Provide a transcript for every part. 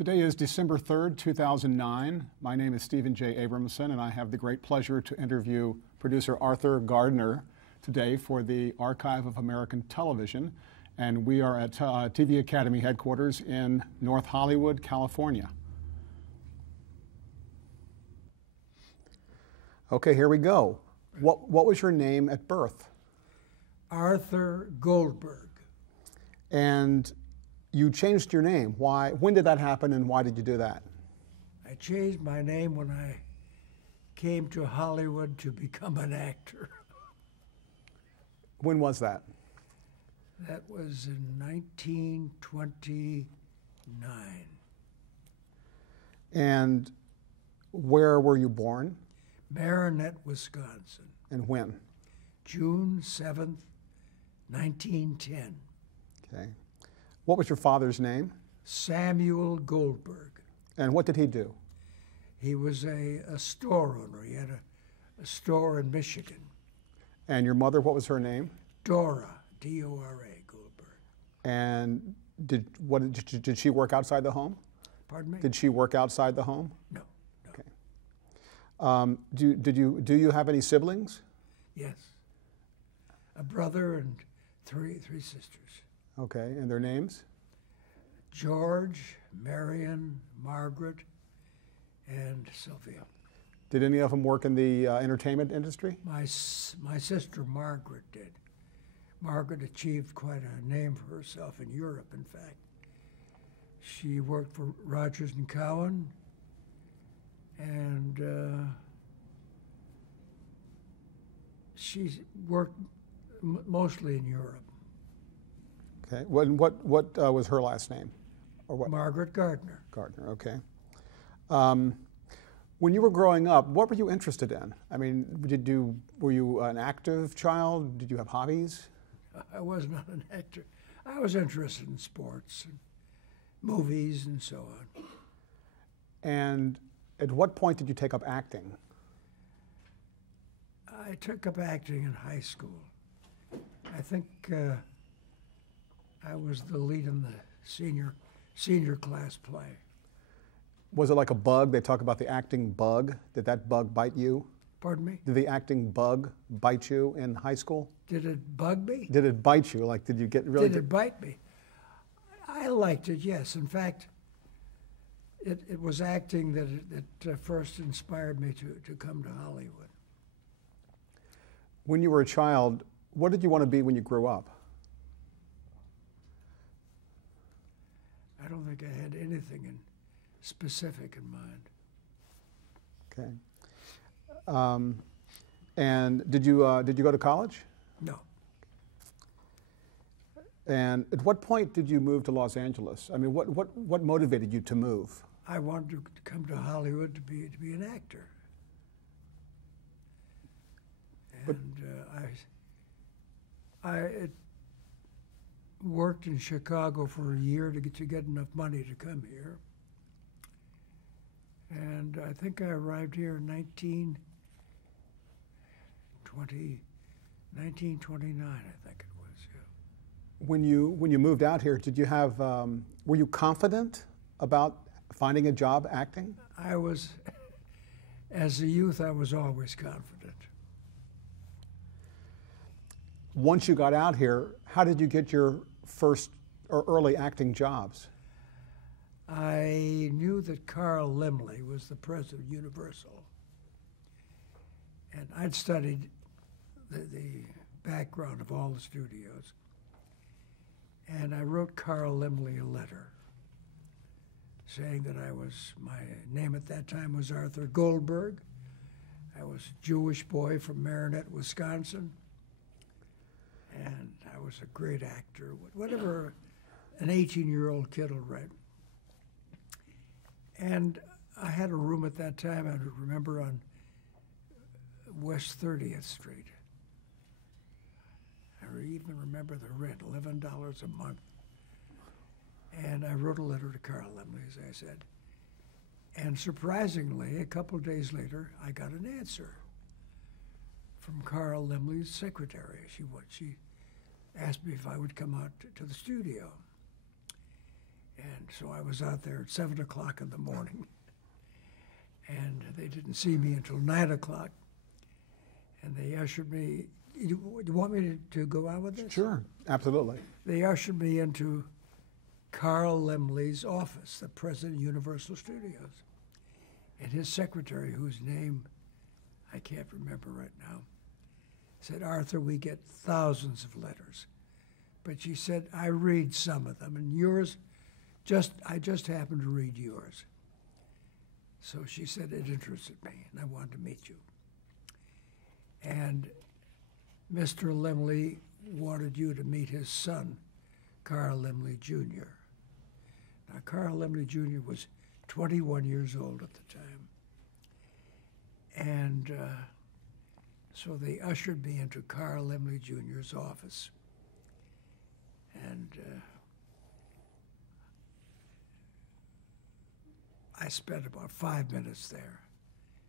Today is December 3rd, 2009. My name is Stephen J. Abramson, and I have the great pleasure to interview producer Arthur Gardner today for the Archive of American Television. And we are at TV Academy headquarters in North Hollywood, California. Okay, here we go. What was your name at birth? Arthur Goldberg. And you changed your name. Why? When did that happen, and why did you do that? I changed my name when I came to Hollywood to become an actor. When was that? That was in 1929. And where were you born? Marinette, Wisconsin. And when? June 7th, 1910. Okay. What was your father's name? Samuel Goldberg. And what did he do? He was a store owner. He had a store in Michigan. And your mother, what was her name? Dora, D-O-R-A, Goldberg. And did she work outside the home? Pardon me? Did she work outside the home? No. Okay. Do you have any siblings? Yes. A brother and three sisters. Okay, and their names? George, Marion, Margaret, and Sylvia. Did any of them work in the entertainment industry? My sister Margaret did. Margaret achieved quite a name for herself in Europe, in fact. She worked for Rogers and Cowan, and she worked mostly in Europe. Okay. What was her last name? Or what? Margaret Gardner. Gardner. Okay. When you were growing up, what were you interested in? I mean, were you an active child? Did you have hobbies? I was not an actor. I was interested in sports and movies and so on. And at what point did you take up acting? I took up acting in high school. I think I was the lead in the senior class play. Was it like a bug? They talk about the acting bug. Did that bug bite you? Pardon me? Did the acting bug bite you in high school? Did it bug me? Did it bite you? Like, did you get really? Did it bite me? I liked it, yes. In fact, it was acting that first inspired me to come to Hollywood. When you were a child, what did you want to be when you grew up? I don't think I had anything specific in mind. Okay. And did you go to college? No. And at what point did you move to Los Angeles? I mean, what motivated you to move? I wanted to come to Hollywood to be an actor. And I worked in Chicago for a year to get enough money to come here. And I think I arrived here in 1929, I think it was. Yeah. When you moved out here, did you have were you confident about finding a job acting? I was, as a youth, I was always confident. Once you got out here, how did you get your first or early acting jobs? I knew that Carl Laemmle was the president of Universal, and I'd studied the background of all the studios, and I wrote Carl Laemmle a letter saying that my name at that time was Arthur Goldberg. I was a Jewish boy from Marinette, Wisconsin, and I was a great actor, whatever an 18-year-old kid will write. And I had a room at that time, I remember, on West 30th Street. I even remember the rent, $11 a month. And I wrote a letter to Carl Laemmle, as I said. And surprisingly, a couple of days later, I got an answer from Carl Laemmle's secretary. She asked me if I would come out to the studio. And so I was out there at 7 o'clock in the morning. And they didn't see me until 9 o'clock. And they ushered me. You want me to go on with this? Sure, absolutely. They ushered me into Carl Laemmle's office, the president of Universal Studios. And his secretary, whose name I can't remember right now, said, "Arthur, we get thousands of letters." But she said, "I read some of them, and yours, I just happened to read yours." So she said it interested me, and I wanted to meet you. And Mr. Laemmle wanted you to meet his son, Carl Laemmle Jr. Now, Carl Laemmle Jr. was 21 years old at the time. And so they ushered me into Carl Laemmle Jr.'s office. And I spent about 5 minutes there.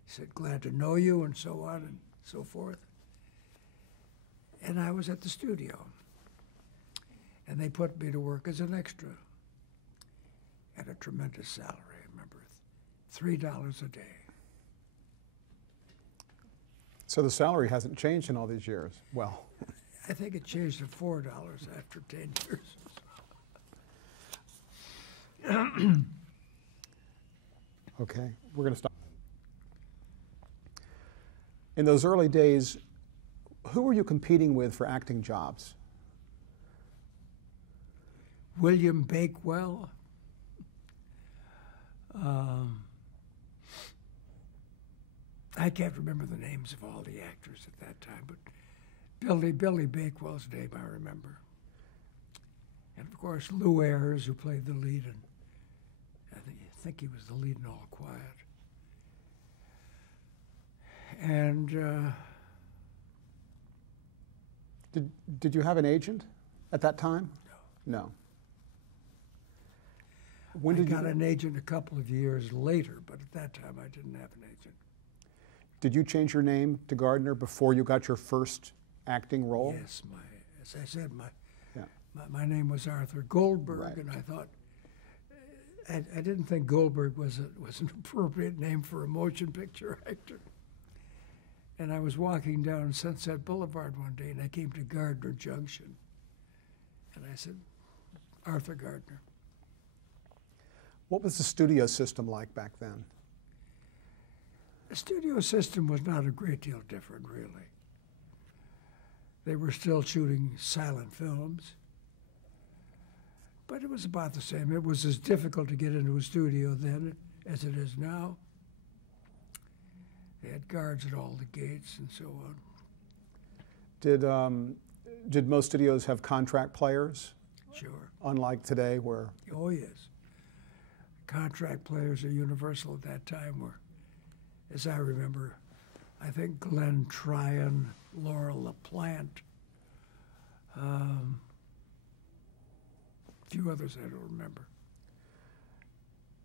He said, "Glad to know you," and so on and so forth. And I was at the studio. And they put me to work as an extra at a tremendous salary. I remember $3 a day. So the salary hasn't changed in all these years. Well, I think it changed to $4 after 10 years. okay, we're going to stop. In those early days, who were you competing with for acting jobs? William Bakewell. I can't remember the names of all the actors at that time, but Billy Bakewell's name I remember. And of course, Lou Ayres, who played the lead, and I think he was the lead in All Quiet. And Did you have an agent at that time? No. When did I got an agent a couple of years later, but at that time I didn't have an agent. Did you change your name to Gardner before you got your first acting role? Yes, as I said, my name was Arthur Goldberg, Right. and I thought, I didn't think Goldberg was an appropriate name for a motion picture actor. And I was walking down Sunset Boulevard one day, and I came to Gardner Junction. And I said, "Arthur Gardner." What was the studio system like back then? The studio system was not a great deal different, really. They were still shooting silent films, but it was about the same. It was as difficult to get into a studio then as it is now. They had guards at all the gates and so on. Did most studios have contract players? Sure. Unlike today, where Oh, yes. Contract players at Universal at that time were, as I remember, I think Glenn Tryon, Laura LaPlante, a few others I don't remember.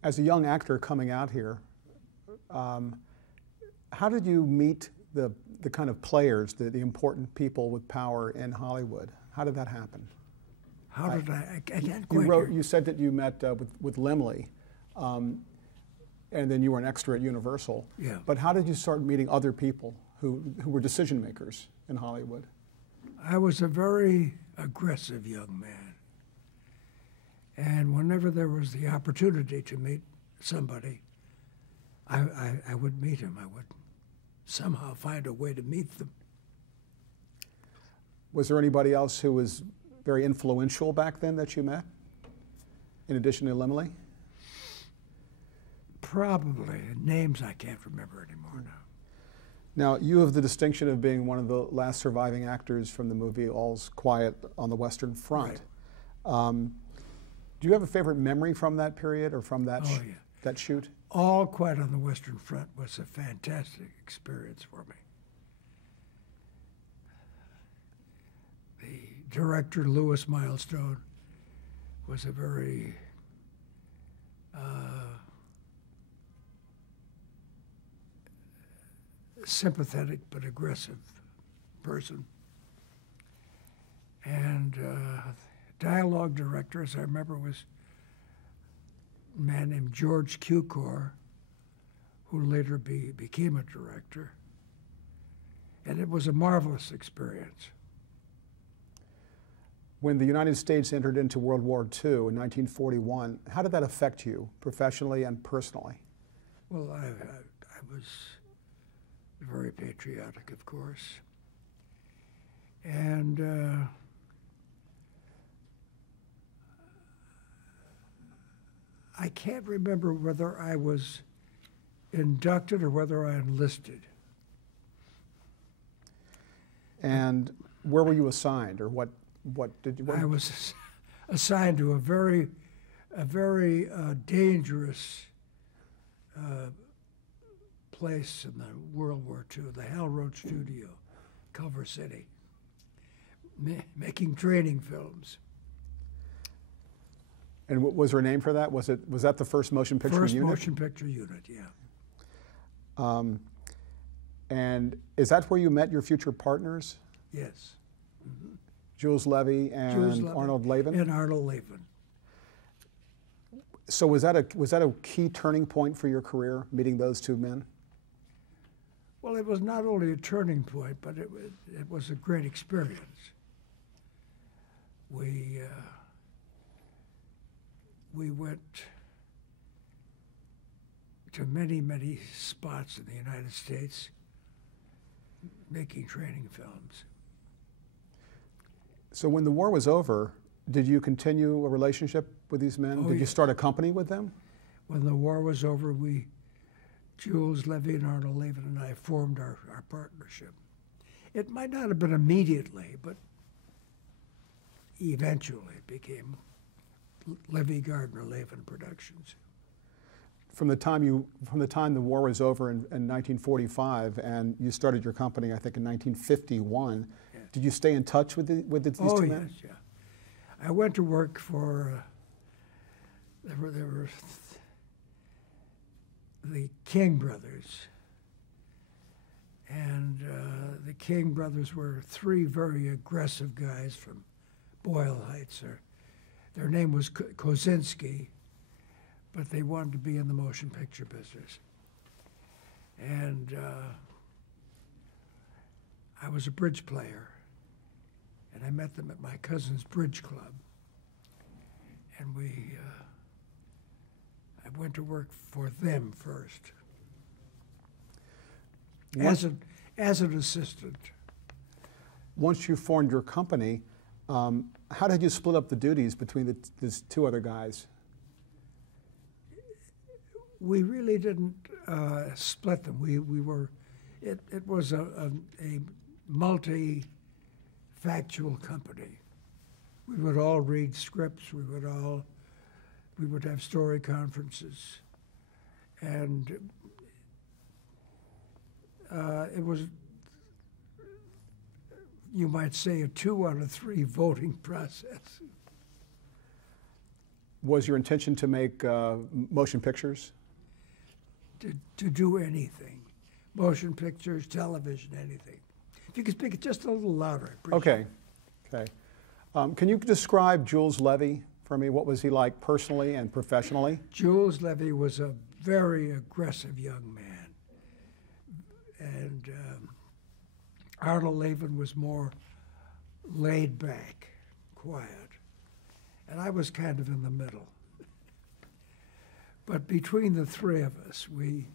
as a young actor coming out here, how did you meet the kind of players, the important people with power in Hollywood? How did that happen? How did I can't quite hear. You said that you met with Laemmle, and then you were an extra at Universal. Yeah. But how did you start meeting other people who were decision makers in Hollywood? I was a very aggressive young man. And whenever there was the opportunity to meet somebody, I would meet him. I would somehow find a way to meet them. Was there anybody else who was very influential back then that you met, in addition to Laemmle? Probably. Names I can't remember anymore now. Now, you have the distinction of being one of the last surviving actors from the movie All's Quiet on the Western Front. Right. Do you have a favorite memory from that period or from that, Oh, yeah. that shoot? All Quiet on the Western Front was a fantastic experience for me. The director, Louis Milestone, was a very sympathetic but aggressive person. And dialogue director, as I remember, was a man named George Cukor, who later became a director. And it was a marvelous experience. When the United States entered into World War II in 1941, how did that affect you professionally and personally? Well, I was very patriotic, of course. And I can't remember whether I was inducted or whether I enlisted. And where were you assigned, or what did you? I was assigned to a very dangerous place in the World War II, the Hal Roach Studio, Culver City, making training films. And what was there a name for that? Was that the first motion picture unit? First motion picture unit, yeah. And is that where you met your future partners? Yes. Mm-hmm. Jules Levy and Arnold Lavin? And Arnold Lavin. So was that a key turning point for your career, meeting those two men? Well, it was not only a turning point, but it was a great experience. We went to many spots in the United States making training films. So when the war was over, did you continue a relationship with these men? Oh, did you yes. start a company with them? When the war was over, Jules Levy and Arnold Lavin and I formed our partnership. It might not have been immediately, but eventually it became Levy, Gardner, Lavin Productions. From the time the war was over in 1945, and you started your company, I think in 1951. Yeah. Did you stay in touch with these two men? Yes, yeah. I went to work for there were the King brothers, and the King brothers were three very aggressive guys from Boyle Heights. Their name was Kosinski, but they wanted to be in the motion picture business. And I was a bridge player, and I met them at my cousin's bridge club. And I went to work for them first as an assistant. Once you formed your company, how did you split up the duties between these two other guys? We really didn't split them. It was a multi-factual company. We would all read scripts. We would have story conferences, and it was, you might say, a 2 out of 3 voting process. Was your intention to make motion pictures? To do anything, motion pictures, television, anything. If you could speak it just a little louder, I appreciate it. Okay. Can you describe Jules Levy for me? What was he like personally and professionally? Jules Levy was a very aggressive young man, and Arnold Lavin was more laid back, quiet, and I was kind of in the middle. But between the three of us, we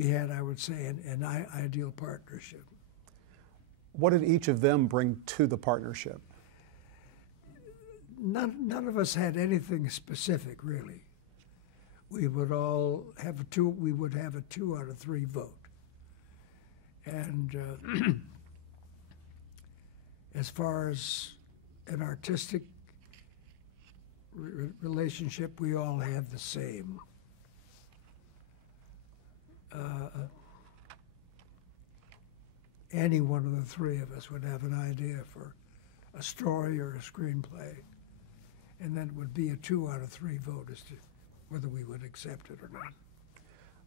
had, I would say, an ideal partnership. What did each of them bring to the partnership? None of us had anything specific, really. We would all have a 2 out of 3 vote. And as far as an artistic relationship, we all had the same. Any one of the three of us would have an idea for a story or a screenplay, and then it would be a 2 out of 3 vote as to whether we would accept it or not.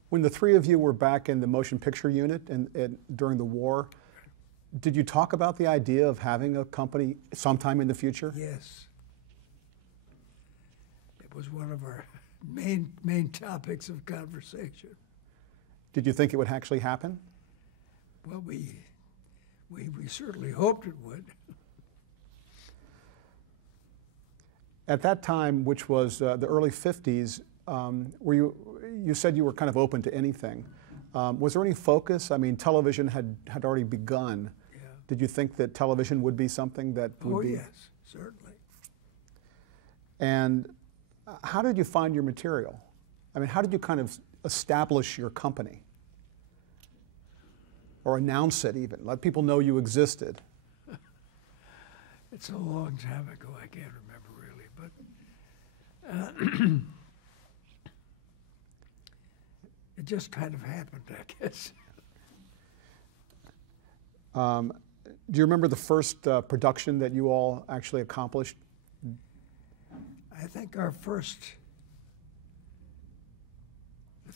When the three of you were back in the motion picture unit and during the war, did you talk about the idea of having a company sometime in the future? Yes. It was one of our main topics of conversation. Did you think it would actually happen? Well, we certainly hoped it would. At that time, which was the early 50s, you said you were kind of open to anything. Was there any focus? I mean, television had already begun. Yeah. Did you think that television would be something that would be? Oh, yes, certainly. And how did you find your material? I mean, how did you kind of establish your company? Or announce it even, let people know you existed? It's a long time ago, I can't remember really, but it just kind of happened, I guess. Do you remember the first production that you all actually accomplished? I think the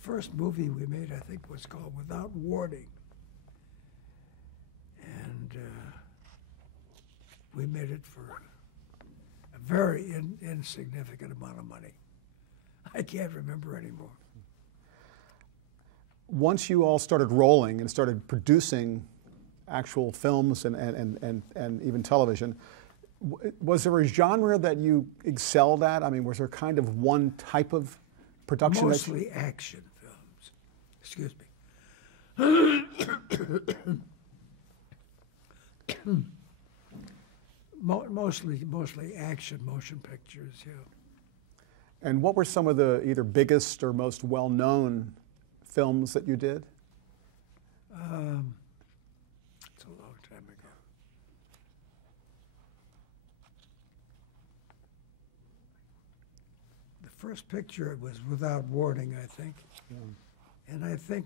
first movie we made, I think, was called Without Warning. And we made it for a very insignificant amount of money. I can't remember anymore. Once you all started rolling and started producing actual films and even television, was there a genre that you excelled at? I mean, was there kind of one type of production? Mostly action films. Excuse me. Mostly action motion pictures, yeah. And what were some of the either biggest or most well-known films that you did? It's a long time ago. The first picture was Without Warning, I think. Yeah. And I think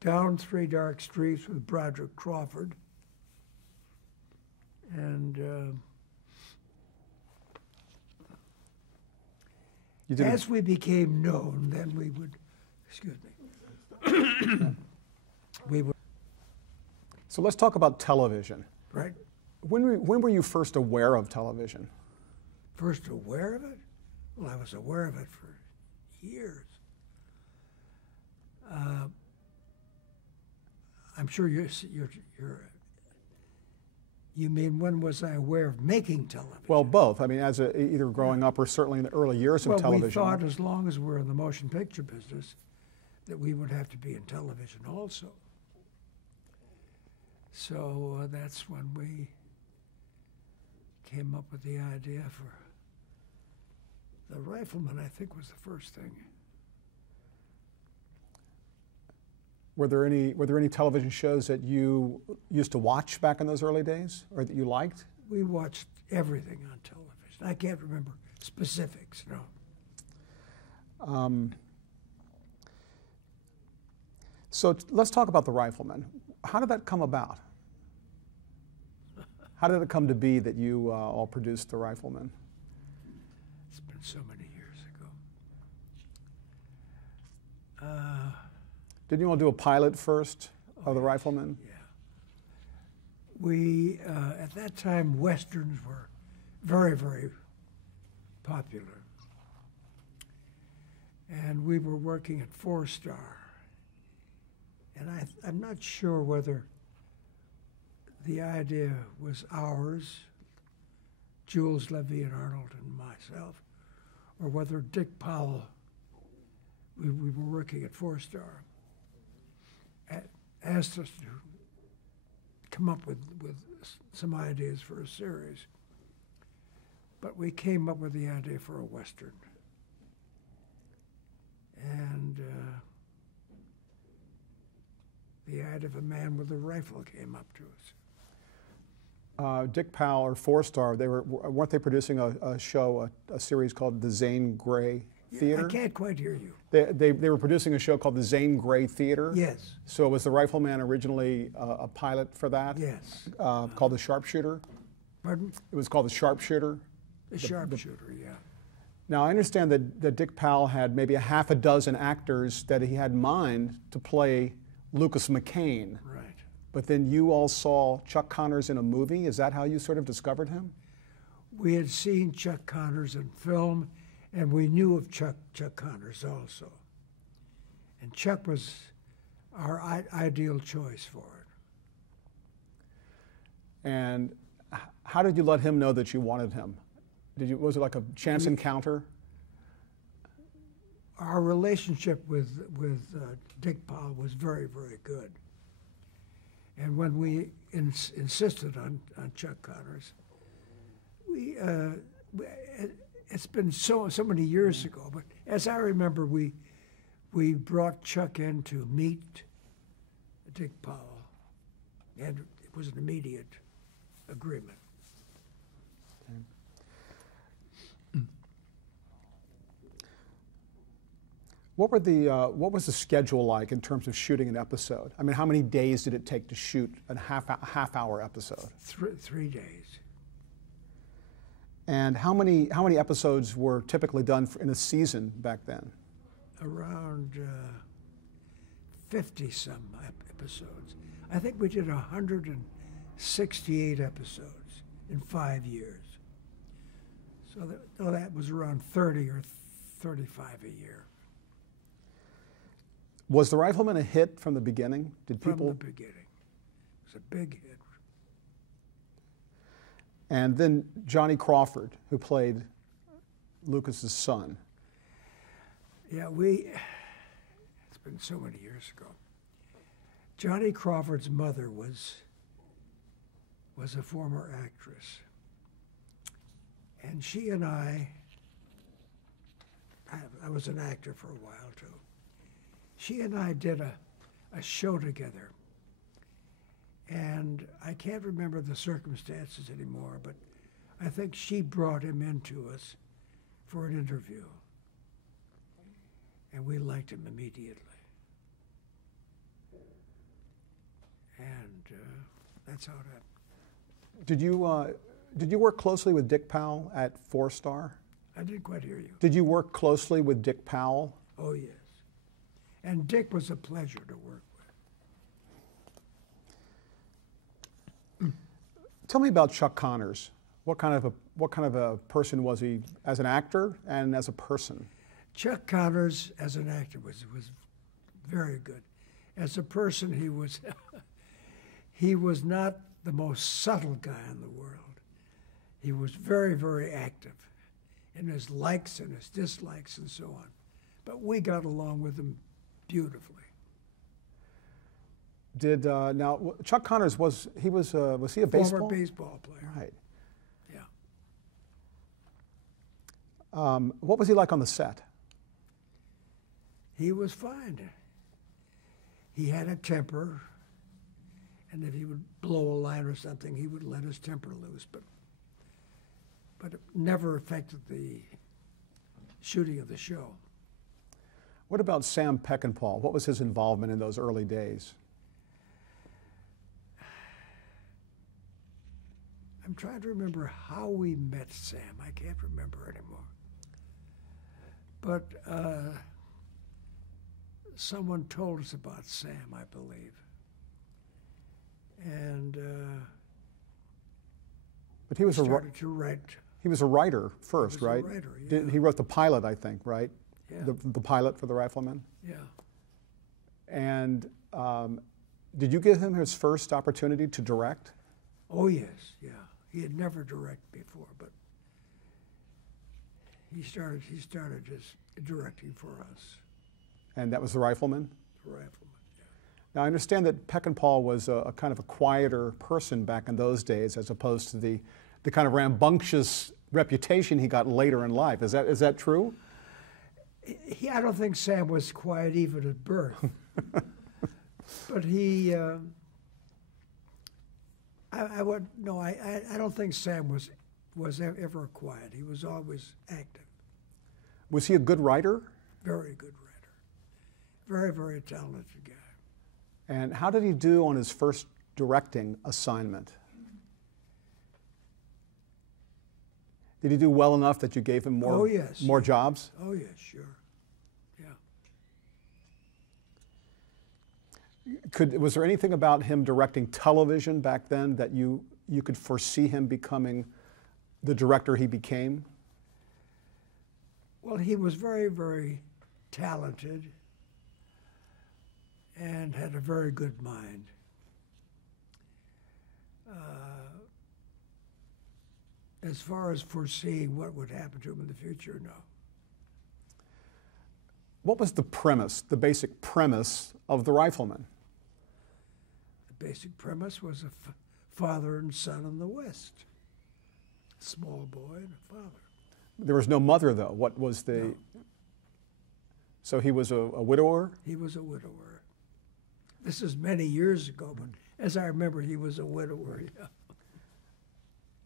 Down Three Dark Streets with Broderick Crawford. And as we became known, then we would, excuse me, we would. So let's talk about television. Right. When were you first aware of television? First aware of it? Well, I was aware of it for years. I'm sure you mean when was I aware of making television? Well, both. I mean, as either growing up or certainly in the early years of television. Well, we thought as long as we're in the motion picture business that we would have to be in television also. So that's when we came up with the idea for The Rifleman, I think, was the first thing. Were there any television shows that you used to watch back in those early days, or that you liked? We watched everything on television. I can't remember specifics, no. So let's talk about The Rifleman. How did that come about? How did it come to be that you all produced The Rifleman? It's been so many years ago. Didn't you all do a pilot first of The Rifleman? Yeah. We, at that time, Westerns were very, very popular. And we were working at 4-Star. And I'm not sure whether the idea was ours, Jules Levy and Arnold and myself, or whether Dick Powell, we were working at 4-Star, asked us to come up with some ideas for a series. But we came up with the idea for a Western. And the idea of a man with a rifle came up to us. Dick Powell or 4-Star, weren't they producing a show, a series called The Zane Grey Theater? I can't quite hear you. They were producing a show called The Zane Grey Theater? Yes. So was The Rifleman originally a pilot for that? Yes. Called The Sharpshooter? Pardon? It was called The Sharpshooter? The Sharpshooter, yeah. Now, I understand that Dick Powell had maybe a half a dozen actors that he had in mind to play Lucas McCain. Right. But then you all saw Chuck Connors in a movie. Is that how you sort of discovered him? We had seen Chuck Connors in film And we knew of Chuck Connors also. And Chuck was our ideal choice for it. And how did you let him know that you wanted him? Was it like a chance encounter? Our relationship with Dick Powell was very, very good. And when we insisted on Chuck Connors, it's been so many years ago, but as I remember, we brought Chuck in to meet Dick Powell, and it was an immediate agreement. Okay. What was the schedule like in terms of shooting an episode? I mean, how many days did it take to shoot a half-hour episode? 3 days. And how many episodes were typically done in a season back then? Around 50-some episodes. I think we did 168 episodes in 5 years. So that was around 30 or 35 a year. Was The Rifleman a hit from the beginning? From the beginning. It was a big hit. And then Johnny Crawford, who played Lucas's son. Yeah, it's been so many years ago. Johnny Crawford's mother was a former actress. And she and I was an actor for a while too. She and I did a show together. And I can't remember the circumstances anymore, but I think she brought him into us for an interview. And we liked him immediately. And that's how it happened. Did you work closely with Dick Powell at 4-Star? I didn't quite hear you. Did you work closely with Dick Powell? Oh, yes. And Dick was a pleasure to work with. Tell me about Chuck Connors. What kind of a person was he as an actor and as a person? Chuck Connors as an actor was very good. As a person, he was he was not the most subtle guy in the world. He was very, very active in his likes and his dislikes and so on. But we got along with him beautifully. Now Chuck Connors was he a baseball? Former baseball player. Right. Yeah. What was he like on the set? He was fine. He had a temper, and if he would blow a line or something, he would let his temper loose. But it never affected the shooting of the show. What about Sam Peckinpah? What was his involvement in those early days? I'm trying to remember how we met Sam. I can't remember anymore. But someone told us about Sam, I believe. And but he was started to write. He was a writer first, He was right? a writer, yeah. He wrote the pilot, I think, right? Yeah. The pilot for The Rifleman. Yeah. And did you give him his first opportunity to direct? Oh yes, yeah. He had never directed before, but he started just directing for us. And that was The Rifleman? The Rifleman, yeah. Now I understand that Peckinpah was a kind of a quieter person back in those days, as opposed to the kind of rambunctious reputation he got later in life. Is that true? I don't think Sam was quiet even at birth. But he, I don't think Sam was ever quiet. He was always active. Was he a good writer? Very good writer. Very, very talented guy. And how did he do on his first directing assignment? Did he do well enough that you gave him more jobs? Oh, yes, sure. Yeah. Was there anything about him directing television back then that you could foresee him becoming the director he became? Well, he was very, very talented and had a very good mind. As far as foreseeing what would happen to him in the future, no. What was the premise, the basic premise of The Rifleman? The basic premise was a father and son in the West. A small boy and a father. There was no mother, though. What was the... No. So he was a widower? He was a widower. This is many years ago, but as I remember, he was a widower, yeah.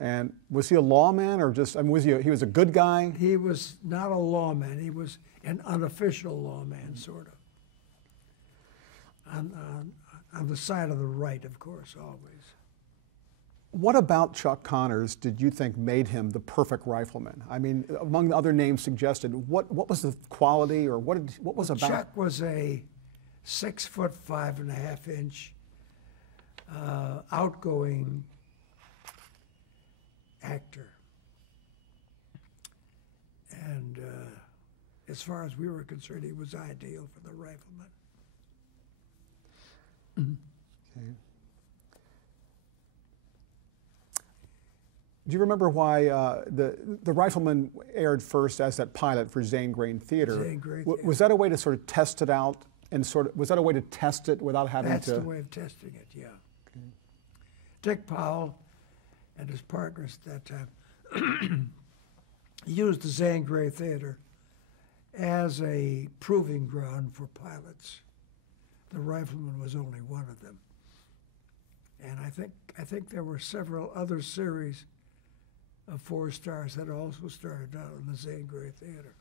And was he a lawman or just, I mean, he was a good guy? He was not a lawman. He was an unofficial lawman, sort of. On the side of the right, of course, always. What about Chuck Connors did you think made him the perfect rifleman? I mean, among the other names suggested, what was the quality or what was about? Chuck was a 6 foot 5.5 inch outgoing actor. And as far as we were concerned, he was ideal for the rifleman. Okay. Do you remember why the Rifleman aired first as that pilot for Zane Grain Theater? Zane Grain Theater. Was that a way to sort of test it out and was that a way to test it without having That's to? the way of testing it, yeah. Okay. Dick Powell and his partners at that time used the Zane Grain Theater as a proving ground for pilots. The Rifleman was only one of them. And I think there were several other series of 4 stars that also started out in the Zane Grain Theater.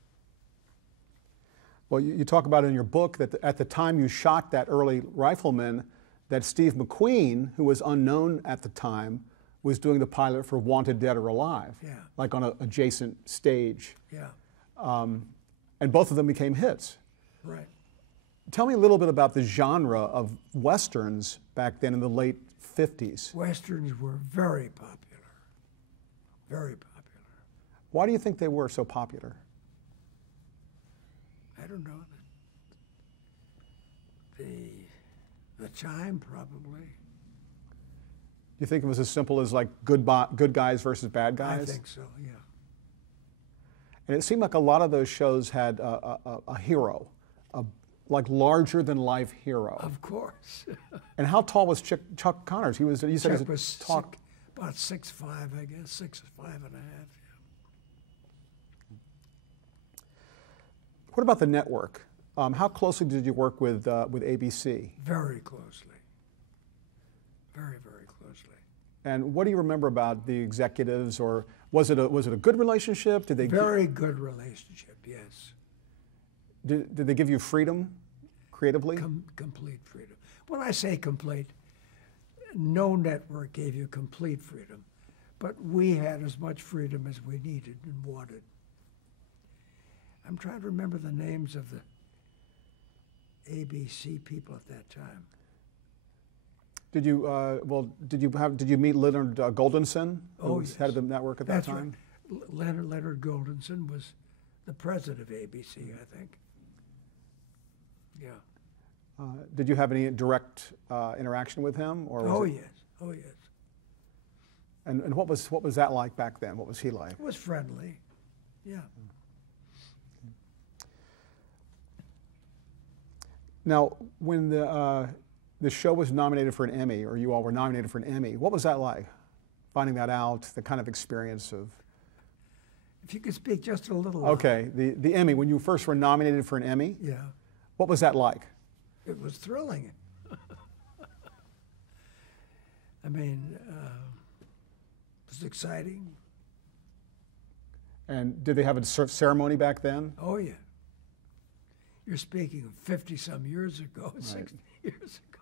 Well, you talk about it in your book that at the time you shot that early Rifleman, that Steve McQueen, who was unknown at the time, was doing the pilot for Wanted Dead or Alive, yeah. like on an adjacent stage. Yeah. And both of them became hits. Right. Tell me a little bit about the genre of Westerns back then in the late 50s. Westerns were very popular. Very popular. Why do you think they were so popular? I don't know. The time, probably. You think it was as simple as like good guys versus bad guys? I think so, yeah. And it seemed like a lot of those shows had a hero, like larger than life hero. Of course. And how tall was Chuck Connors? You said Chuck he was tall. About 6'5", I guess, 6'5.5". Yeah. What about the network? How closely did you work with ABC? Very closely. Very, very closely. And what do you remember about the executives, or was it a good relationship? Did they very good relationship? Yes. Did they give you freedom, creatively? Complete freedom. When I say complete, no network gave you complete freedom, but we had as much freedom as we needed and wanted. I'm trying to remember the names of the ABC people at that time. Did you meet Leonard Goldenson, who was yes. head of the network at that time? Right. Leonard Goldenson was the president of ABC, I think. Yeah. Did you have any direct interaction with him, or? Yes. Oh yes. And what was that like back then? What was he like? It was friendly. Yeah. Now, when the show was nominated for an Emmy, or you all were nominated for an Emmy, what was that like? Finding that out, the kind of experience of. If you could speak just a little. Okay, the Emmy, when you first were nominated for an Emmy. Yeah. What was that like? It was thrilling. I mean, it was exciting. And did they have a ceremony back then? Oh, yeah. You're speaking of 50-some years ago, right. 60 years ago.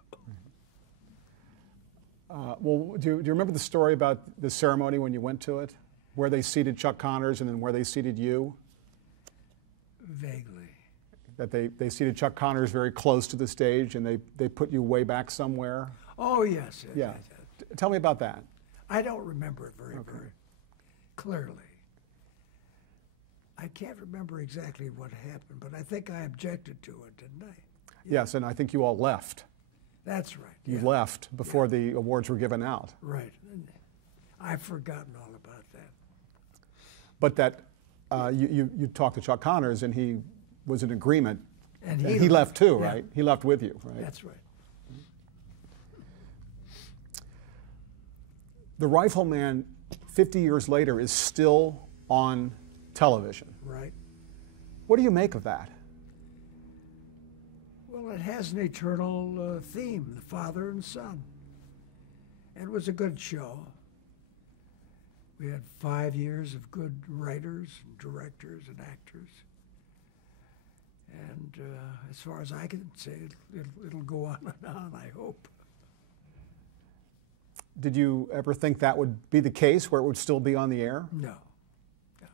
Well, do you remember the story about the ceremony when you went to it? Where they seated Chuck Connors and then where they seated you? Vaguely. That they seated Chuck Connors very close to the stage and they put you way back somewhere? Oh, yes. Yeah. Yes. Tell me about that. I don't remember it very clearly. I can't remember exactly what happened, but I think I objected to it, didn't I? Yes, and I think you all left. That's right. You left before the awards were given out. Right. I've forgotten all about that. But that you talked to Chuck Connors, and he was in agreement. And he left too, yeah. right? He left with you, right? That's right. The Rifleman, 50 years later, is still on television. Right. What do you make of that? Well, it has an eternal theme, the father and son. And it was a good show. We had 5 years of good writers and directors and actors. And as far as I can say, it'll go on and on, I hope. Did you ever think that would be the case, where it would still be on the air? No. No.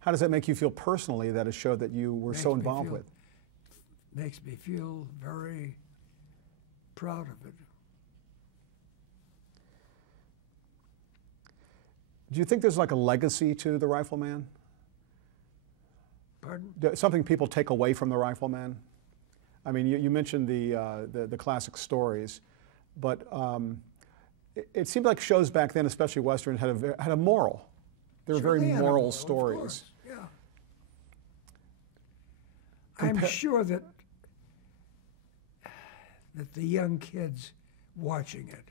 How does that make you feel personally, that a show that you were so involved with? Makes me feel very proud of it. Do you think there's like a legacy to the Rifleman? Pardon? Something people take away from the Rifleman? I mean, you mentioned the classic stories, but it seemed like shows back then, especially Western, had a moral. They were very moral stories. Of course. Yeah. I'm sure that the young kids watching it,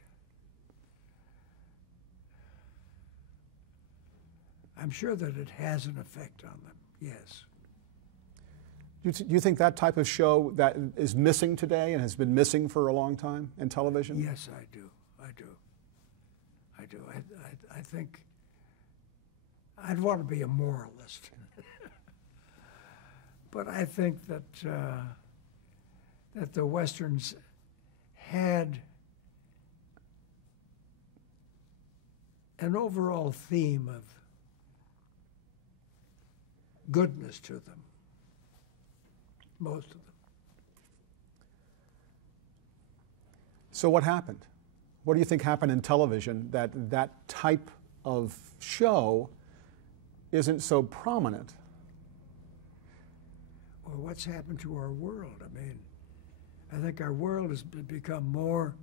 I'm sure that it has an effect on them, yes. Do you think that type of show that is missing today and has been missing for a long time in television? Yes, I do. I do. I do. I think I'd want to be a moralist. But I think that that the Westerns had an overall theme of goodness to them, most of them. So what happened? What do you think happened in television that type of show isn't so prominent? Well, what's happened to our world? I mean, I think our world has become more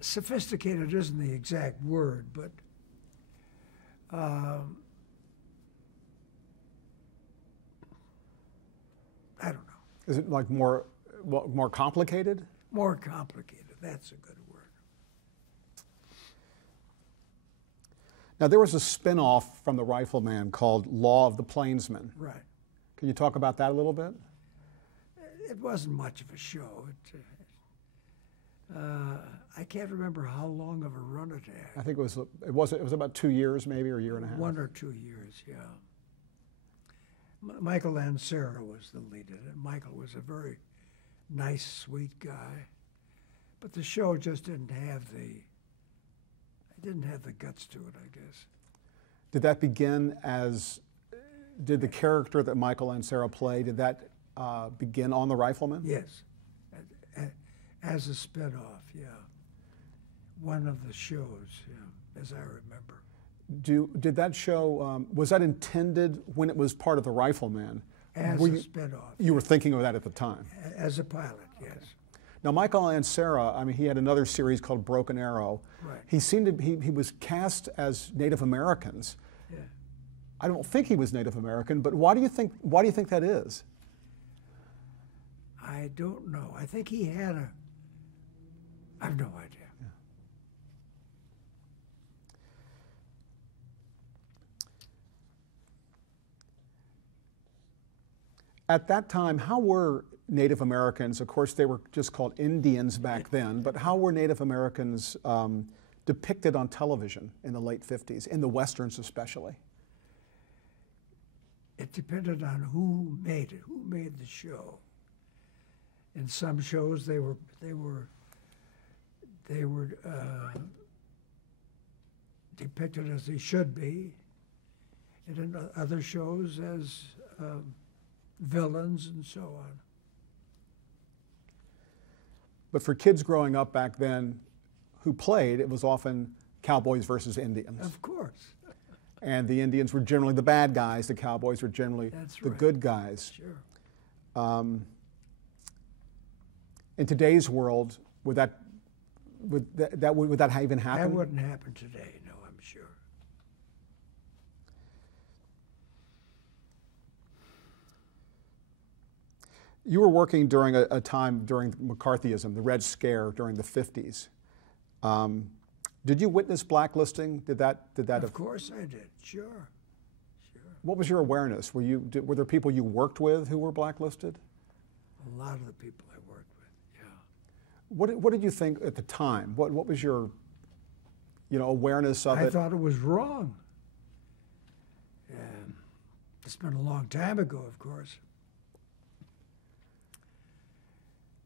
sophisticated, isn't the exact word, but I don't know. Is it like more complicated? More complicated, that's a good word. Now, there was a spin-off from The Rifleman called Law of the Plainsman. Right. Can you talk about that a little bit? It wasn't much of a show. I can't remember how long of a run it had. I think it was about 2 years, maybe, or a year and a half. 1 or 2 years, yeah. Michael Ansara was the lead in it. Michael was a very nice, sweet guy, but the show just didn't have the guts to it, I guess. Did that begin did the character that Michael Ansara played, did that begin on The Rifleman? Yes, as a spinoff, yeah. One of the shows, yeah, as I remember. Did that show, was that intended when it was part of The Rifleman? As a spinoff. You were thinking of that at the time? As a pilot, yes. Now, Michael Ansara, I mean, he had another series called Broken Arrow. Right. He was cast as Native Americans. Yeah. I don't think he was Native American, but why do you think that is? I don't know. I think he had I have no idea. Yeah. At that time, how were Native Americans, of course they were just called Indians back then, but how were Native Americans depicted on television in the late 50s, in the Westerns especially? It depended on who made it, who made the show. In some shows they were depicted as they should be, and in other shows as villains and so on. But for kids growing up back then who played, it was often cowboys versus Indians. Of course. And the Indians were generally the bad guys. The cowboys were generally the good guys. Sure. In today's world, would that even happen? That wouldn't happen today, no, I'm sure. You were working during a time during McCarthyism, the Red Scare during the 50s. Did you witness blacklisting? Did that? Of course I did. Sure. What was your awareness? Were there people you worked with who were blacklisted? A lot of the people I worked with. Yeah. What did you think at the time? What was your awareness of it? I thought it was wrong. And it's been a long time ago, of course.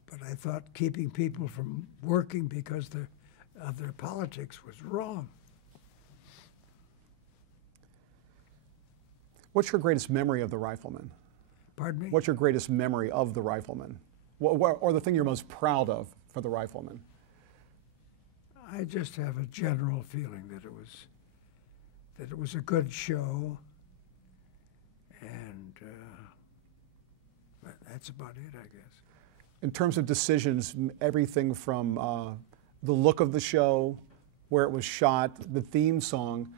But I thought keeping people from working because of their politics was wrong. What's your greatest memory of the Rifleman? Pardon me? What's your greatest memory of the Rifleman? Or the thing you're most proud of for the Rifleman? I just have a general feeling that it was a good show, and that's about it, I guess. In terms of decisions, everything from the look of the show, where it was shot, the theme song,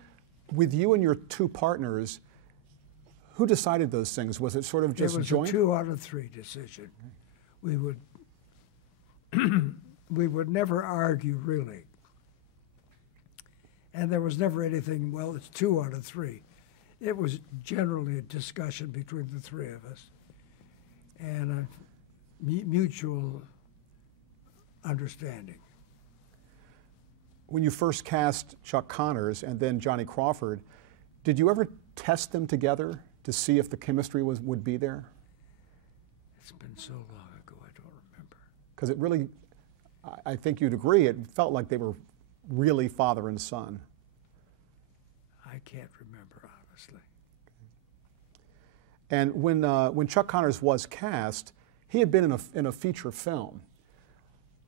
with you and your two partners, who decided those things? Was it sort of just joint? It was a 2 out of 3 decision. We would we would never argue, really. And there was never anything, well, it's 2 out of 3. It was generally a discussion between the three of us and a mutual understanding. When you first cast Chuck Connors and then Johnny Crawford, did you ever test them together to see if the chemistry would be there? It's been so long ago, I don't remember. Because it really, I think you'd agree, it felt like they were really father and son. I can't remember, honestly. And when Chuck Connors was cast, he had been in a feature film.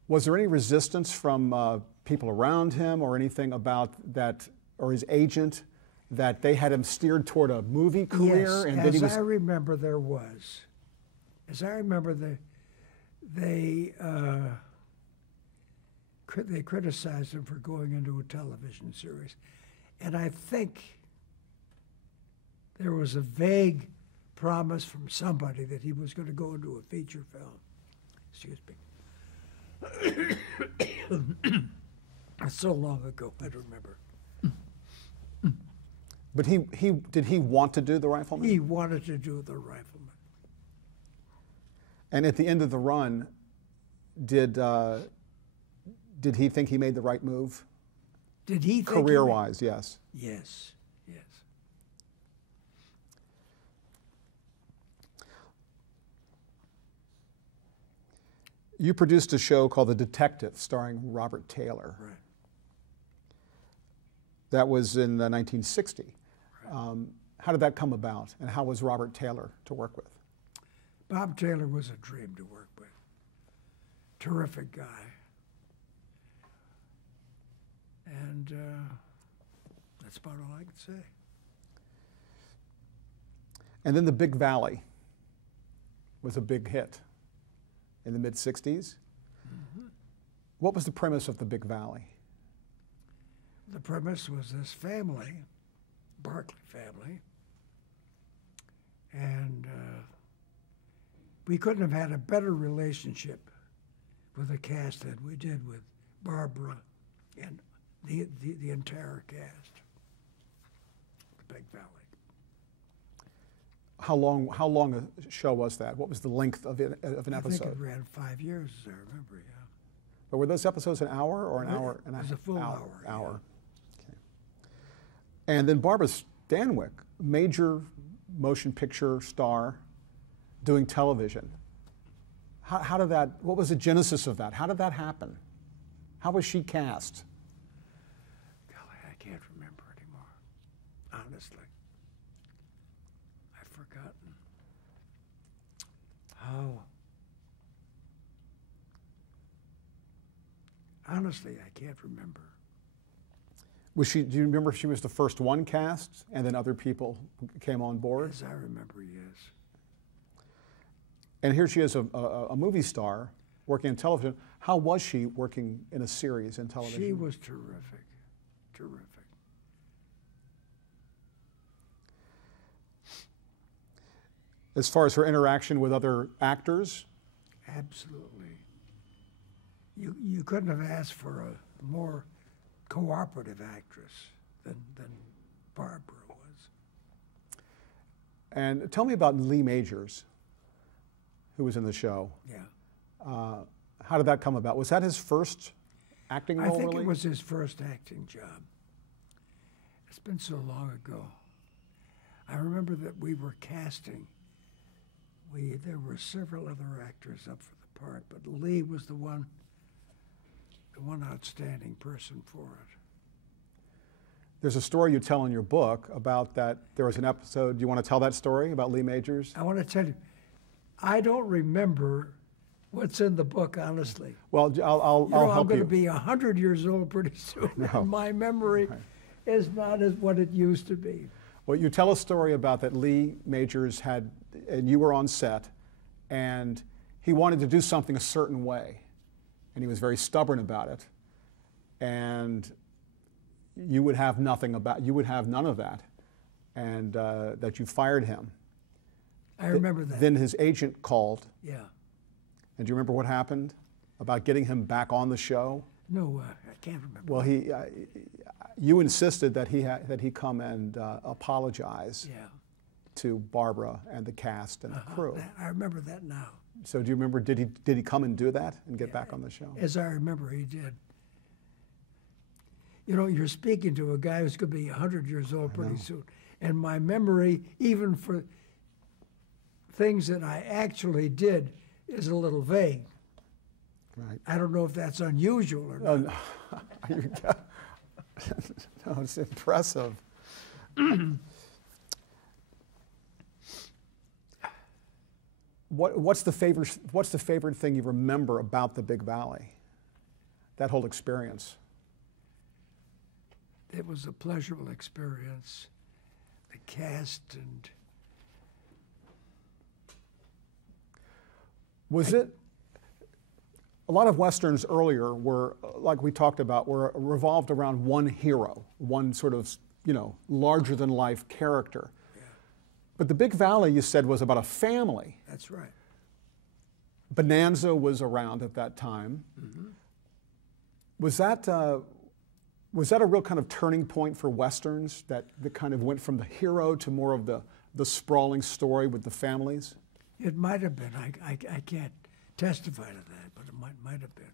Was there any resistance from people around him or anything about that, or his agent, that they had him steered toward a movie career? Yes, and as I remember, there was. As I remember, they criticized him for going into a television series. And I think there was a vague promise from somebody that he was going to go into a feature film. Excuse me. It's so long ago, I don't remember. But did he want to do The Rifleman? He wanted to do The Rifleman. And at the end of the run, did he think he made the right move? Did he think career-wise? Yes. Yes, yes. You produced a show called The Detective, starring Robert Taylor. Right. That was in 1960. Right. How did that come about, and how was Robert Taylor to work with? Bob Taylor was a dream to work with. Terrific guy. And that's about all I can say. And then The Big Valley was a big hit in the mid-60s. Mm-hmm. What was the premise of The Big Valley? The premise was this family, Barkley family, and we couldn't have had a better relationship with the cast than we did with Barbara and the entire cast. The Big Valley. How long a show was that? What was the length of an episode? I think it ran 5 years, as I remember. Yeah. But were those episodes an hour or an hour and a half? It was a full hour. Hour. Yeah. Okay. And then Barbara Stanwyck, major motion picture star, doing television. How did that? What was the genesis of that? How did that happen? How was she cast? Golly, I can't remember anymore. Honestly, I've forgotten. How? Honestly, I can't remember. Was she? Do you remember if she was the first one cast, and then other people came on board? As I remember, yes. And here she is, a movie star working in television. How was she working in a series in television? She was terrific, terrific. As far as her interaction with other actors? Absolutely. You couldn't have asked for a more cooperative actress than Barbara was. And tell me about Lee Majors, who was in the show. Yeah. How did that come about? Was that his first acting role, I think really? it was his first acting job. It's been so long ago. I remember that we were casting. There were several other actors up for the part, but Lee was the one outstanding person for it. There's a story you tell in your book about that. There was an episode. Do you want to tell that story about Lee Majors? I want to tell you, I don't remember what's in the book, honestly. Well, I'll help you. I'm going to be 100 years old pretty soon. No. And my memory is not as what it used to be. Well, you tell a story about that Lee Majors had, and you were on set, and he wanted to do something a certain way, and he was very stubborn about it, and you would have none of that, and that you fired him. I remember that. Then his agent called. Yeah. And do you remember what happened about getting him back on the show? No, I can't remember. Well, you insisted that he come and apologize to Barbara and the cast and the crew. I remember that now. So do you remember, did he come and do that and get back on the show? As I remember, he did. You know, you're speaking to a guy who's going to be 100 years old pretty soon. And my memory, even for things that I actually did, is a little vague. Right. I don't know if that's unusual or not. No, it's impressive. What's the favorite thing you remember about the Big Valley? That whole experience. It was a pleasurable experience. The cast and was it? A lot of Westerns earlier were, like we talked about, were revolved around one hero, one sort of, larger-than-life character. yeah, But the Big Valley, you said, was about a family. that's right. Bonanza was around at that time. Mm-hmm. Was that a real kind of turning point for Westerns, that kind of went from the hero to more of the sprawling story with the families? It might have been. I can't testify to that, but it might have been.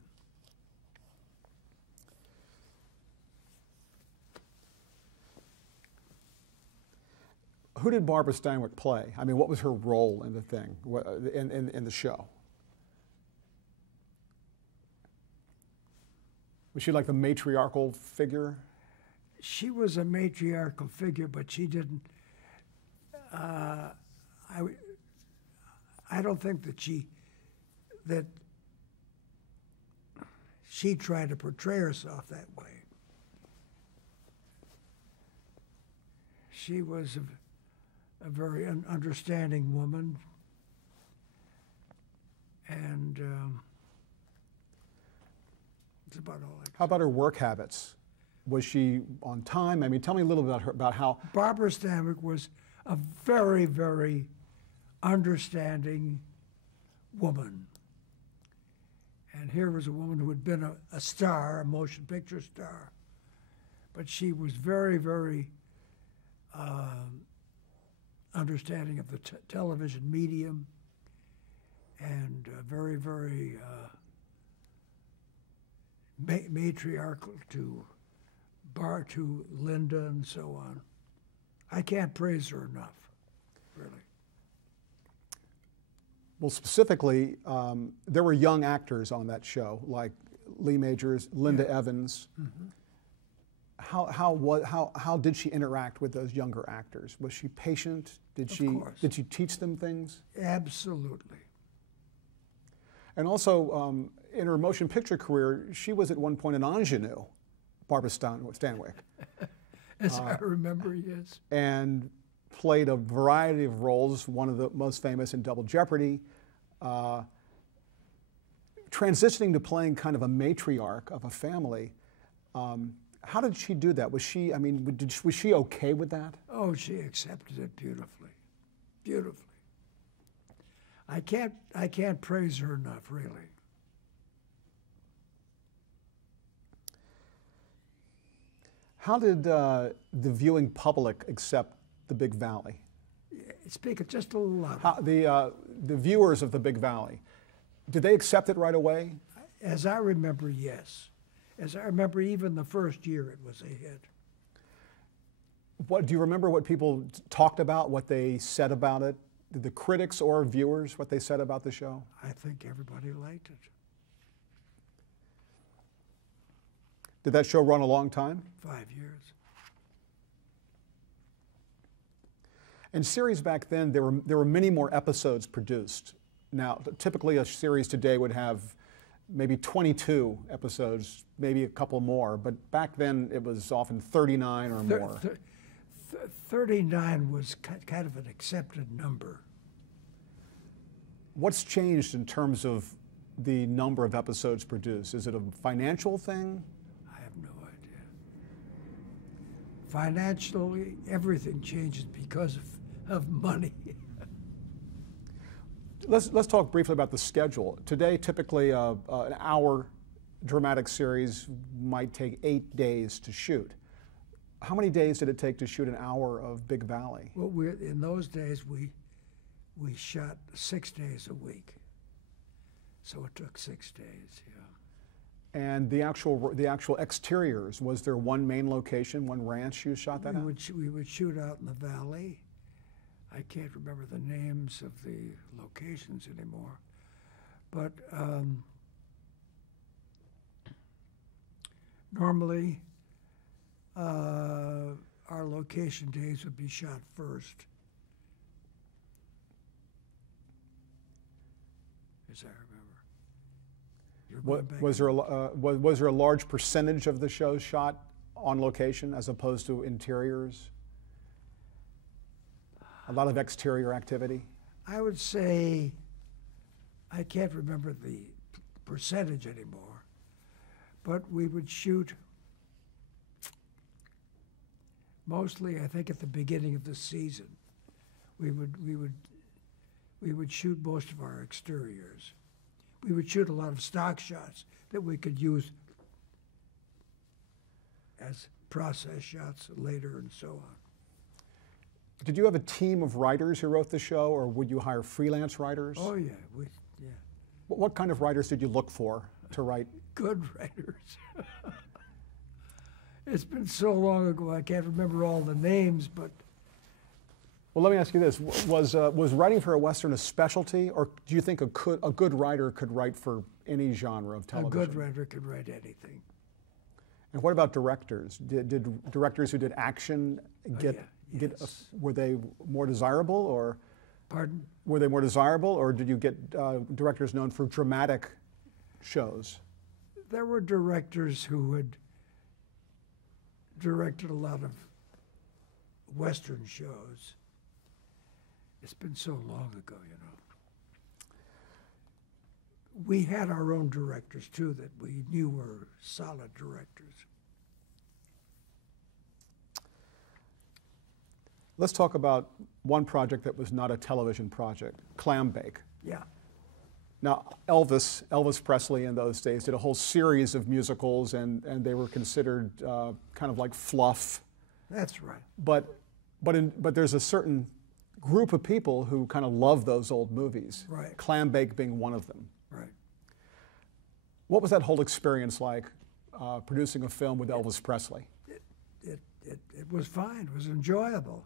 Who did Barbara Stanwyck play? I mean, what was her role in the thing, in the show? Was she like the matriarchal figure? She was a matriarchal figure, but she didn't. I don't think that she tried to portray herself that way. She was a very understanding woman, and that's about all I can How about her work habits? Was she on time? I mean, tell me a little bit about how. Barbara Stanwyck was a very, very understanding woman. And here was a woman who had been a star, a motion picture star. But she was very, very understanding of the television medium, and very, very matriarchal to Linda and so on. I can't praise her enough, really. Well, specifically, there were young actors on that show, like Lee Majors, Linda Evans. Mm-hmm. How did she interact with those younger actors? Was she patient? Did she teach them things? Absolutely. And also, in her motion picture career, she was at one point an ingenue. Barbara Stanwyck. As I remember, yes. And played a variety of roles, one of the most famous in Double Jeopardy, transitioning to playing kind of a matriarch of a family. How did she do that? Was she, I mean, was she okay with that? Oh, she accepted it beautifully, beautifully. I can't praise her enough, really. How did the viewing public accept the Big Valley? Speak it just a little louder. The viewers of the Big Valley, did they accept it right away? As I remember, yes. As I remember, even the first year it was a hit. What do you remember? What people talked about? What they said about it? Did the critics or viewers what they said about the show? I think everybody liked it. Did that show run a long time? 5 years. In series back then, there were many more episodes produced. Now, typically a series today would have maybe 22 episodes, maybe a couple more, but back then it was often 39 or more. 39 was kind of an accepted number. What's changed in terms of the number of episodes produced? Is it a financial thing? I have no idea. Financially, everything changes because of money. Let's talk briefly about the schedule. Today, typically an hour dramatic series might take 8 days to shoot. How many days did it take to shoot an hour of Big Valley? Well, in those days, we shot 6 days a week. So it took 6 days, yeah. And the actual exteriors, was there one main location, one ranch you shot that at? We would shoot out in the valley. I can't remember the names of the locations anymore. But normally, our location days would be shot first. As I remember. Was there a large percentage of the show shot on location as opposed to interiors? A lot of exterior activity? I would say, I can't remember the percentage anymore, but we would shoot mostly, I think, at the beginning of the season. We would shoot most of our exteriors. We would shoot a lot of stock shots that we could use as process shots later and so on. Did you have a team of writers who wrote the show, or would you hire freelance writers? Oh, yeah. Yeah. What kind of writers did you look for to write? Good writers. It's been so long ago, I can't remember all the names, but... Well, let me ask you this. Was writing for a Western a specialty, or do you think a good writer could write for any genre of television? A good writer could write anything. And what about directors? Did directors who did action were they more desirable, or? Pardon? Were they more desirable, or did you get directors known for dramatic shows? There were directors who had directed a lot of Western shows. It's been so long ago, you know. We had our own directors, too, that we knew were solid directors. Let's talk about one project that was not a television project, Clam Bake. Yeah. Now, Elvis Presley in those days did a whole series of musicals, and they were considered kind of like fluff. That's right. But there's a certain group of people who kind of love those old movies. Right. Clam Bake being one of them. Right. What was that whole experience like, producing a film with Elvis Presley? It was fine. It was enjoyable.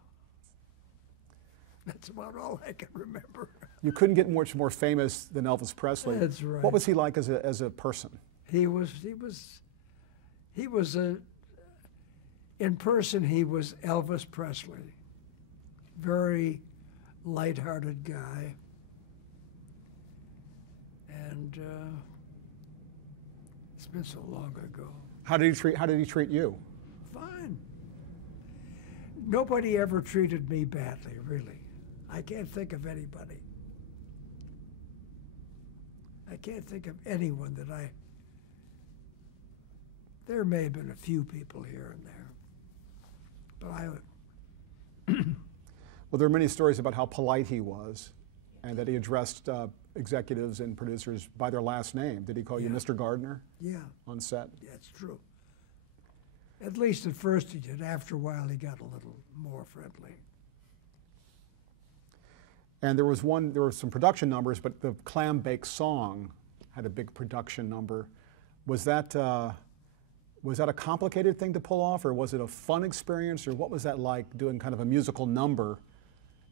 That's about all I can remember. You couldn't get much more famous than Elvis Presley. That's right. What was he like as a person? In person, he was Elvis Presley. Very light-hearted guy. And It's been so long ago. How did he treat you? Fine. Nobody ever treated me badly, really. I can't think of anybody. I can't think of anyone that there may have been a few people here and there, but Well, there are many stories about how polite he was and that he addressed executives and producers by their last name. Did he call you Mr. Gardner? Yeah. On set? That's true. At least at first he did. After a while, he got a little more friendly. And there were some production numbers, but the Clam Bake Song had a big production number. Was that a complicated thing to pull off, or was it a fun experience, or what was that like, doing kind of a musical number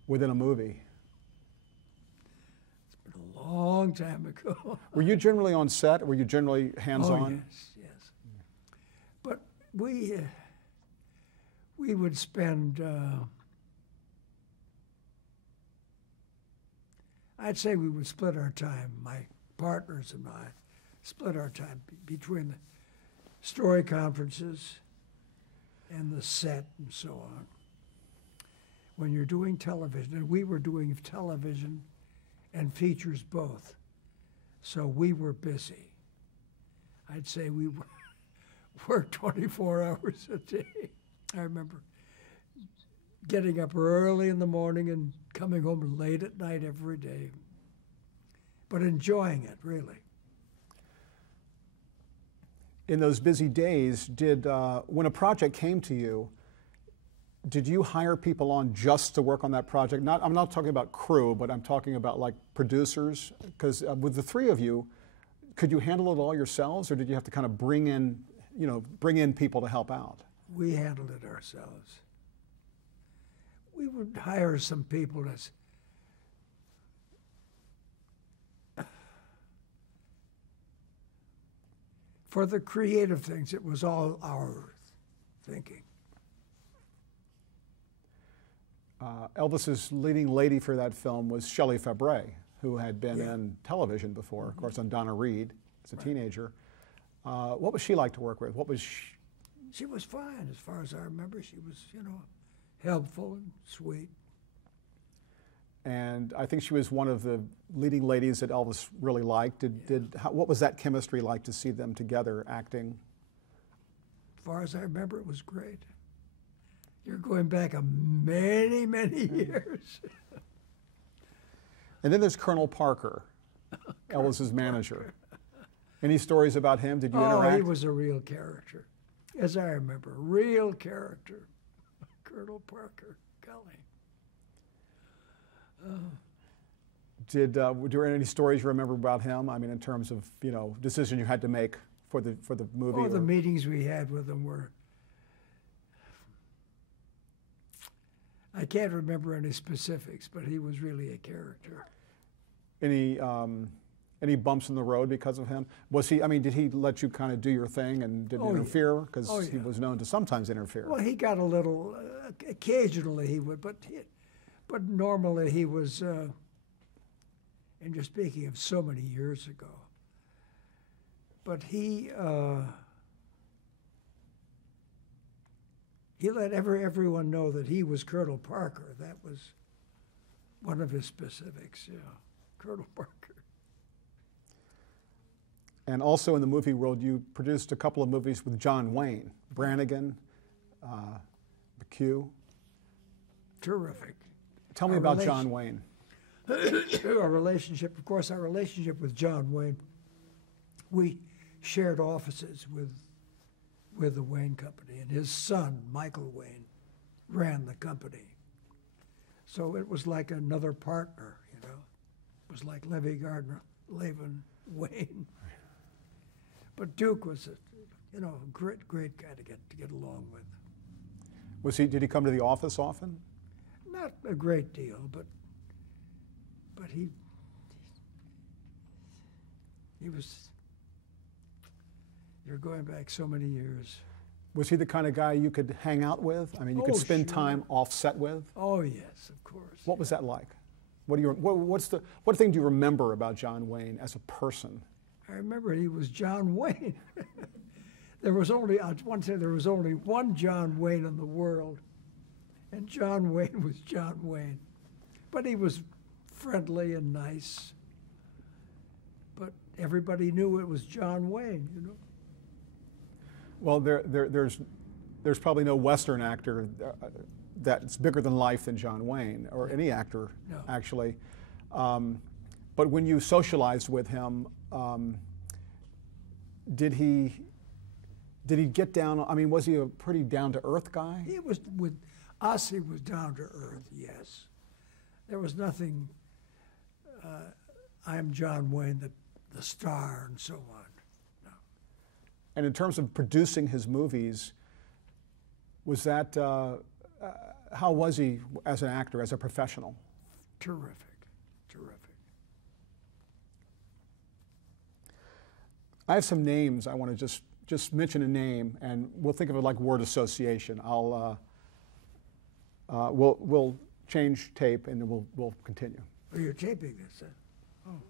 within a movie? It's been a long time ago. Were you generally on set? Were you generally hands-on? Oh, yes. But we would spend, I'd say we would split our time, my partners and I split our time between the story conferences and the set and so on. When you're doing television, and we were doing television and features both, so we were busy. I'd say we worked 24 hours a day. I remember getting up early in the morning and coming home late at night every day, but enjoying it, really. In those busy days, when a project came to you, did you hire people on just to work on that project? I'm not talking about crew, but I'm talking about like producers. Because with the three of you, could you handle it all yourselves, or did you have to kind of bring in people to help out? We handled it ourselves. We would hire some people as for the creative things. It was all our thinking. Elvis's leading lady for that film was Shelley Fabre, who had been in television before, of course, on Donna Reed as a teenager. What was she like to work with? She was fine, as far as I remember. She was, helpful and sweet. And I think she was one of the leading ladies that Elvis really liked. What was that chemistry like to see them together acting? As far as I remember, it was great. You're going back many, many years. And then there's Colonel Parker, Elvis's manager. Any stories about him? Did you interact? Oh, he was a real character. As I remember, real character. Colonel Parker, golly. Were there any stories you remember about him? I mean, in terms of decision you had to make for the movie. Oh, the meetings we had with him were. I can't remember any specifics, but he was really a character. Any bumps in the road because of him? Was he? I mean, did he let you kind of do your thing and didn't interfere? Because he was known to sometimes interfere. Well, he got a little. Occasionally he would, but normally he was. And you're speaking of so many years ago. But he let everyone know that he was Colonel Parker. That was one of his specifics. Yeah, Colonel Parker. And also in the movie world, you produced a couple of movies with John Wayne, Brannigan, McHugh. Terrific. Tell me about John Wayne. Our relationship with John Wayne, we shared offices with the Wayne Company, and his son, Michael Wayne, ran the company. So it was like another partner, It was like Levy Gardner, Laban Wayne. But Duke was a great guy to get along with. Did he come to the office often? Not a great deal, but he was. You're going back so many years. Was he the kind of guy you could hang out with? I mean, you could spend time off set with? Oh yes, of course. What was that like? What thing do you remember about John Wayne as a person? I remember he was John Wayne. There was only, I want to say there was only one John Wayne in the world, and John Wayne was John Wayne. But he was friendly and nice. But everybody knew it was John Wayne, you know. Well, there's probably no Western actor that's bigger than life than John Wayne, or any actor, No. actually. But when you socialized with him, did he get down? I mean, was he a pretty down-to-earth guy? He was, with us, he was down to earth, yes. There was nothing, I'm John Wayne, the star, and so on. No. And in terms of producing his movies, was that, how was he as an actor, as a professional? Terrific, terrific. I have some names I want to just mention a name, and we'll think of it like word association. We'll change tape, and then we'll continue. Oh, you're taping this, huh? Oh.